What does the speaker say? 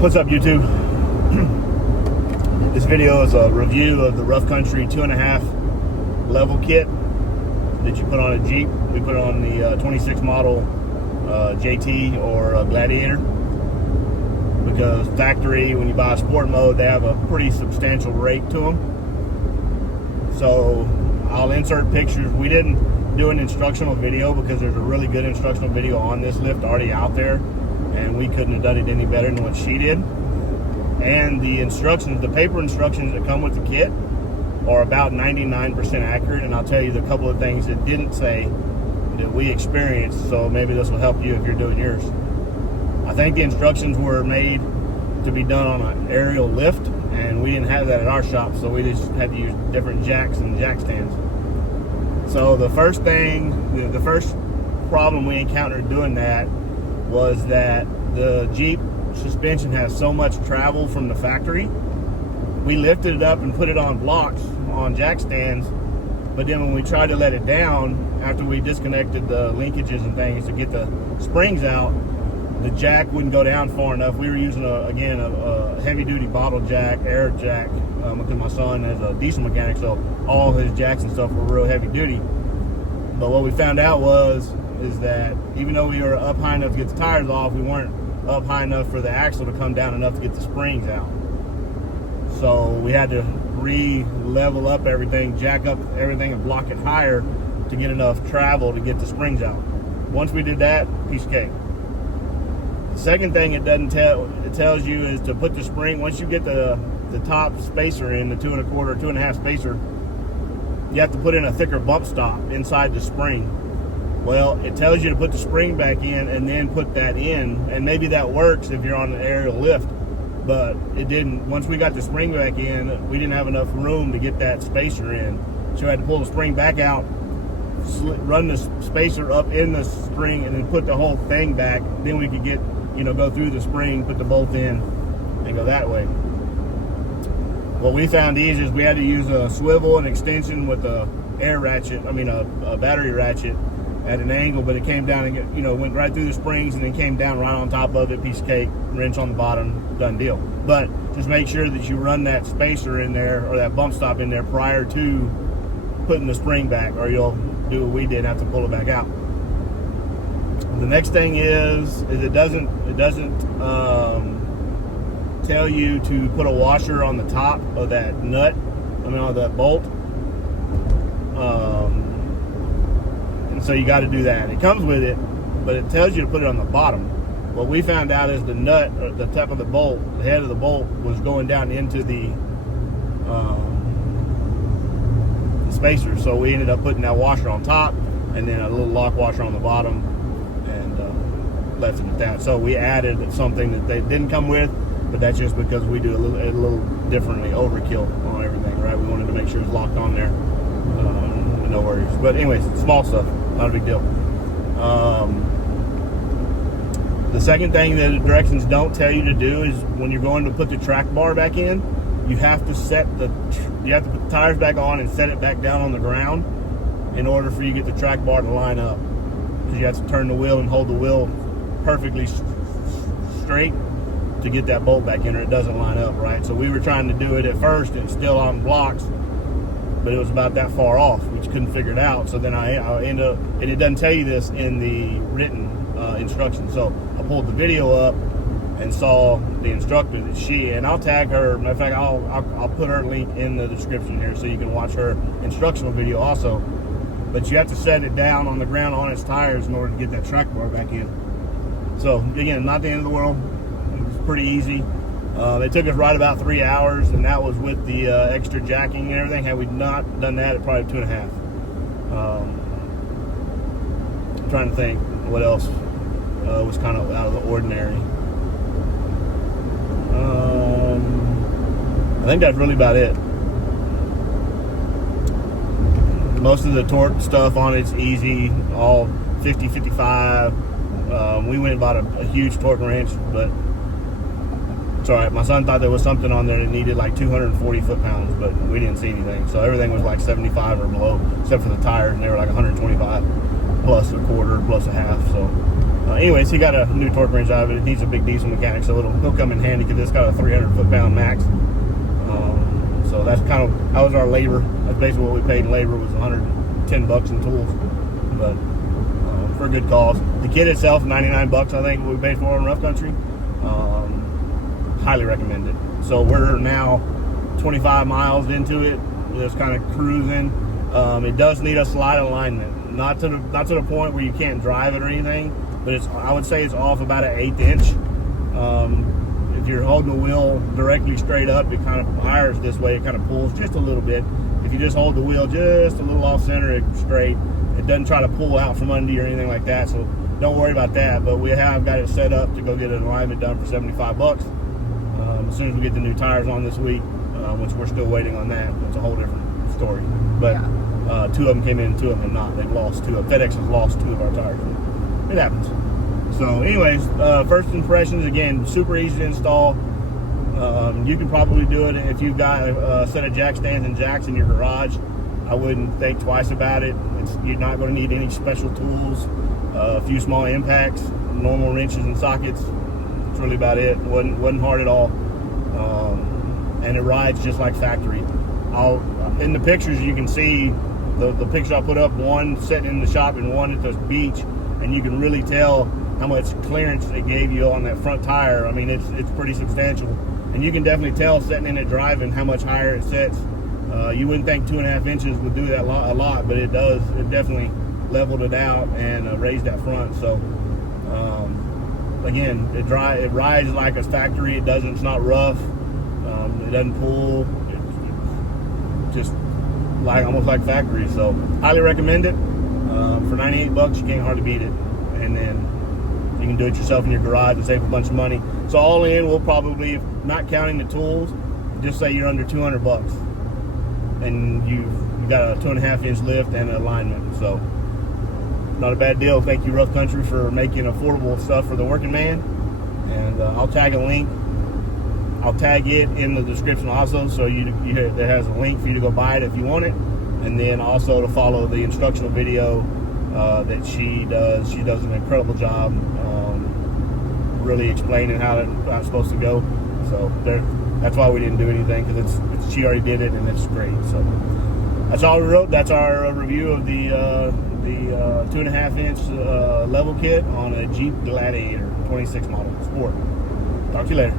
What's up, YouTube? This video is a review of the Rough Country 2.5 level kit that you put on a Jeep. We put it on the 26 model JT or Gladiator, because factory, when you buy a sport mode, they have a pretty substantial rake to them. So I'll insert pictures. We didn't do an instructional video because there's a really good instructional video on this lift already out there, and we couldn't have done it any better than what she did. And the instructions, the paper instructions that come with the kit, are about 99% accurate. And I'll tell you the couple of things that didn't say that we experienced, so maybe this will help you if you're doing yours. I think the instructions were made to be done on an aerial lift, and we didn't have that at our shop, so we just had to use different jacks and jack stands. So the first thing, the first problem we encountered doing that was that the Jeep suspension has so much travel from the factory. We lifted it up and put it on blocks on jack stands, but then when we tried to let it down after we disconnected the linkages and things to get the springs out, the jack wouldn't go down far enough. We were using a heavy duty bottle jack, air jack, because my son is a diesel mechanic, so all his jacks and stuff were real heavy duty. But what we found out is that even though we were up high enough to get the tires off, we weren't up high enough for the axle to come down enough to get the springs out. So we had to re-level up everything, jack up everything, and block it higher to get enough travel to get the springs out. Once we did that, piece of cake. The second thing it doesn't tell, it tells you, is to put the spring, once you get the top spacer in, the 2 1/4, 2.5 spacer, you have to put in a thicker bump stop inside the spring. Well, it tells you to put the spring back in and then put that in, and maybe that works if you're on an aerial lift, but it didn't. Once we got the spring back in, we didn't have enough room to get that spacer in, so we had to pull the spring back out, run the spacer up in the spring, and then put the whole thing back. Then we could get, go through the spring, put the bolt in, and go that way. What we found easy is we had to use a swivel and extension with a a battery ratchet at an angle, but it came down and went right through the springs and then came down right on top of it, piece of cake, wrench on the bottom, done deal. But just make sure that you run that spacer in there, or that bump stop in there, prior to putting the spring back, or you'll do what we did, have to pull it back out. The next thing is it doesn't tell you to put a washer on the top of that nut, on that bolt. And so you got to do that. It comes with it, but it tells you to put it on the bottom. What we found out is the nut, or the top of the bolt, the head of the bolt, was going down into the spacer. So we ended up putting that washer on top, and then a little lock washer on the bottom, and left it at that. So we added something that they didn't come with, but that's just because we do a little differently, overkill on everything, right? We wanted to make sure it's locked on there. No worries. But anyways, small stuff, not a big deal. The second thing that the directions don't tell you to do is when you're going to put the track bar back in, you have to put the tires back on and set it back down on the ground in order for you to get the track bar to line up. Because you have to turn the wheel and hold the wheel perfectly straight to get that bolt back in, or it doesn't line up, right? So we were trying to do it at first and still on blocks, but it was about that far off. We just couldn't figure it out. So then I ended up, and it doesn't tell you this in the written instructions. So I pulled the video up and saw the instructor and I'll tag her. Matter of fact, I'll put her link in the description here so you can watch her instructional video also. But you have to set it down on the ground on its tires in order to get that track bar back in. So again, not the end of the world. It was pretty easy. It took us right about 3 hours, and that was with the extra jacking and everything. Had we not done that, it probably 2.5. I'm trying to think what else was kind of out of the ordinary. I think that's really about it. Most of the torque stuff on it's easy, all 50, 55. We went and bought a huge torque wrench, but it's all right. My son thought there was something on there that needed like 240 foot-pounds, but we didn't see anything. So everything was like 75 or below, except for the tires, and they were like 125 plus a quarter, plus a half. So Anyways, he got a new torque wrench out of it. It needs a big diesel mechanic, so he'll come in handy because it's got a 300 foot-pound max. So that was our labor. That's basically what we paid in labor, was 110 bucks in tools, but for a good cause. The kit itself, 99 bucks, I think, what we paid for in rough country. Highly recommend it. So we're now 25 miles into it, just kind of cruising. It does need a slide alignment, not to the point where you can't drive it or anything, but I would say it's off about an 1/8 inch. If you're holding the wheel directly straight up, it kind of fires this way. It kind of pulls just a little bit. If you just hold the wheel just a little off center, it's straight. It doesn't try to pull out from under you or anything like that, so don't worry about that. But we have got it set up to go get an alignment done for 75 bucks. As soon as we get the new tires on this week, which we're still waiting on that. It's a whole different story. But two of them came in, two of them have not. They've lost two. FedEx has lost two of our tires. It happens. So anyways, first impressions, again, super easy to install. You can probably do it if you've got a set of jack stands and jacks in your garage. I wouldn't think twice about it. You're not going to need any special tools, a few small impacts, normal wrenches and sockets. That's really about it. Wasn't hard at all. And it rides just like factory. In the pictures you can see the picture I put up, one sitting in the shop and one at the beach, and you can really tell how much clearance it gave you on that front tire. I mean, it's pretty substantial, and you can definitely tell sitting in it driving how much higher it sits. You wouldn't think 2.5 inches would do that a lot, but it does. It definitely leveled it out and raised that front. So again, it rides like a factory. It's not rough. It doesn't pull. It's just almost like factory. So highly recommend it. For 98 bucks, you can't hardly beat it. And then you can do it yourself in your garage and save a bunch of money. So all in, we'll probably, not counting the tools, just say you're under 200 bucks. And you've got a 2.5 inch lift and alignment. So not a bad deal. Thank you, Rough Country, for making affordable stuff for the working man. And I'll tag a link. I'll tag it in the description also, so it has a link for you to go buy it if you want it. And then also to follow the instructional video that she does. She does an incredible job really explaining how it's supposed to go. So that's why we didn't do anything, because she already did it and it's great. So that's all we wrote. That's our review of the 2.5 inch level kit on a Jeep Gladiator 26 model Sport. Talk to you later.